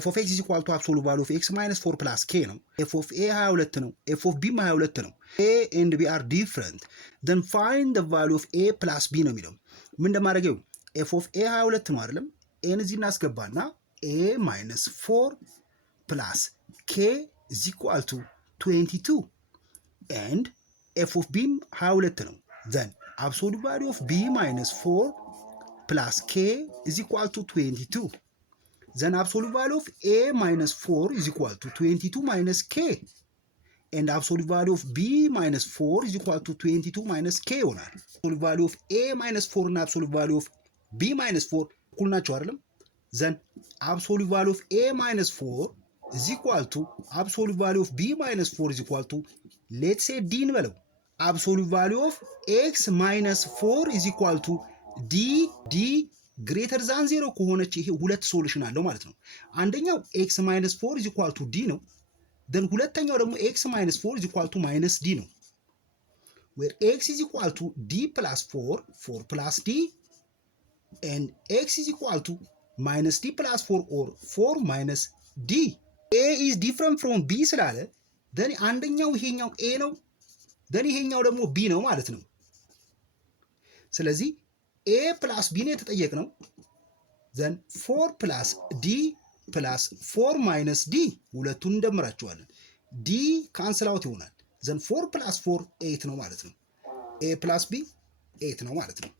f of x is equal to absolute value of x minus 4 plus k ነው f of a 22 ነው f of b 22 ነው a and b are different then find the value of a plus b ነው የሚለው ምን እንደማደርገው f of a 22 ነው አይደለም a እዚህ እናስገባና a minus 4 plus k is equal to 22 and f of b 22 ነው then absolute value of b minus 4 plus k is equal to 22 then absolute value of a minus 4 is equal to 22 minus k and absolute value of b minus 4 is equal to 22 minus k ይሆናል absolute value of a minus 4 እና absolute value of b minus 4 እኩል ናቸው አይደለም then absolute value of a minus 4 is equal to absolute value of b minus 4 is equal to let's say d እንበለው absolute value of x minus 4 is equal to d greater than 0 ከሆነች ይሄ ሁለት ሶሉሽን አለው ማለት ነው አንደኛው x minus 4 is equal to d ነው then ሁለተኛው ደግሞ x minus 4 is equal to minus d ነው where x is equal to d plus 4 plus d and x is equal to minus d plus 4 or 4 minus d a is different from b ስላለ then አንደኛው ይሄኛው a ነው then ይሄኛው ደግሞ b ነው ማለት ነው ስለዚህ a plus b ነው የተጠየቅነው then 4 plus d plus 4 minus d ሁለቱን እንደምራቸዋለን d ካንስል አውት ይሆናል then 4 plus 4 8 ነው ማለት ነው a plus b 8 ነው ማለት ነው